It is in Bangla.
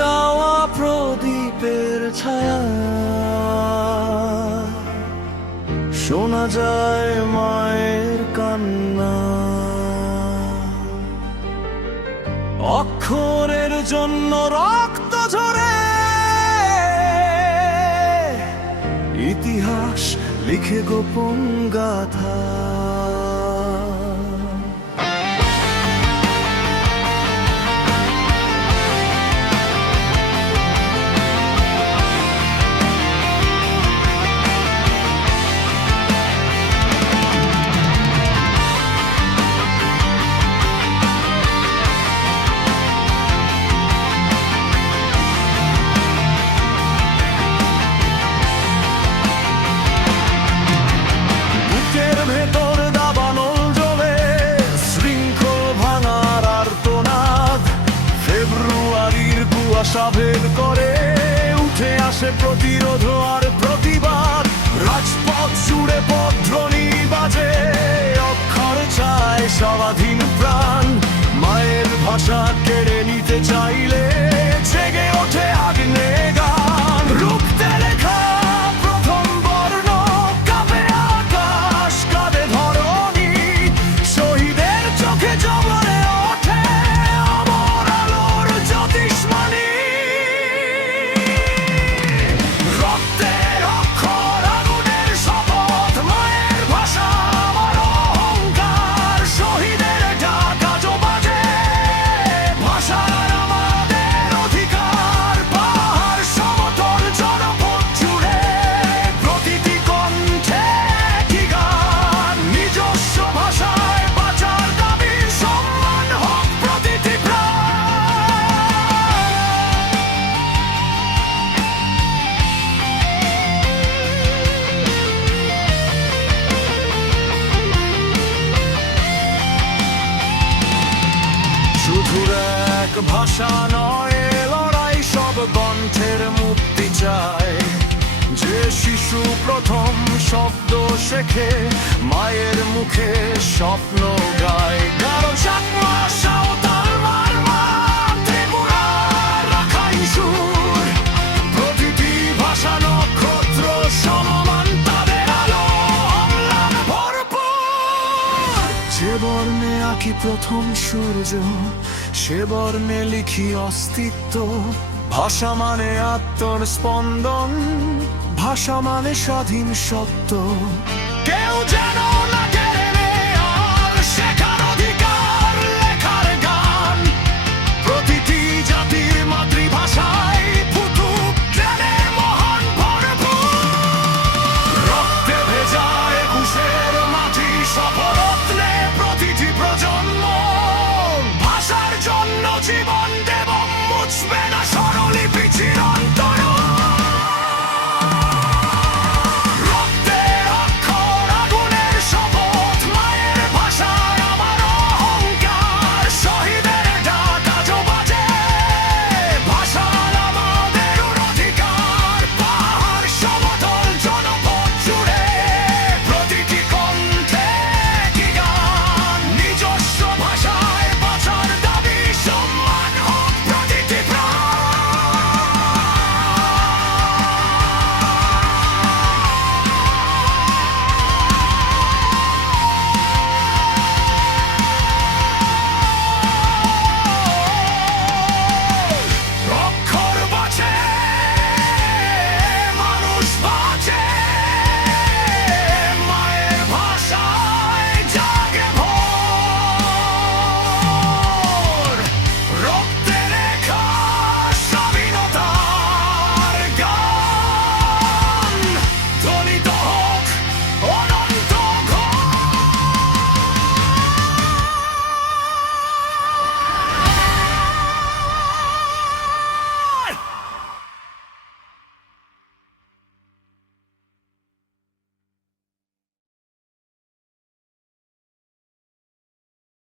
যাওয়া প্রদীপের ছায়া, শোনা যায় মায়ের কান্না। অক্ষরের জন্য রক্ত ঝরে ইতিহাস লিখে গোপন গাথা। ভেদ করে উঠে আসে প্রতিরোধ আর প্রতিবাদ। রাজপথ জুড়ে পথধ্বনি বাজে, অক্ষর চায় স্বাধীন প্রাণ। মায়ের ভাষা কেড়ে নিতে চাইলে জেগে ওঠে আগ্নে গান। রুখতে লেখা প্রথম বর্ণ, কাঁপে আকাশ কাঁদে ধরণী। শহীদের চোখে জবরে ওঠে অমর আলোর জ্যোতিষ্মানী। এক ভাষা নয় লড়াই, সব কণ্ঠের মুক্তি চায়। যে শিশু প্রথম শব্দ শেখে মায়ের মুখে স্বপ্ন গায়। গারো, চাকমা, সাঁওতাল, মারমা, ত্রিপুরা, রাখাইন সুর, প্রতিটি ভাষা নক্ষত্র সমান, তাদের আলো অম্লান ভরপুর। যে বর্ণে আঁকি প্রথম সূর্য, সে বর্ণে লিখি অস্তিত্ব। ভাষা মানে আত্মার স্পন্দন, ভাষা মানে স্বাধীন সত্য। কেউ যেন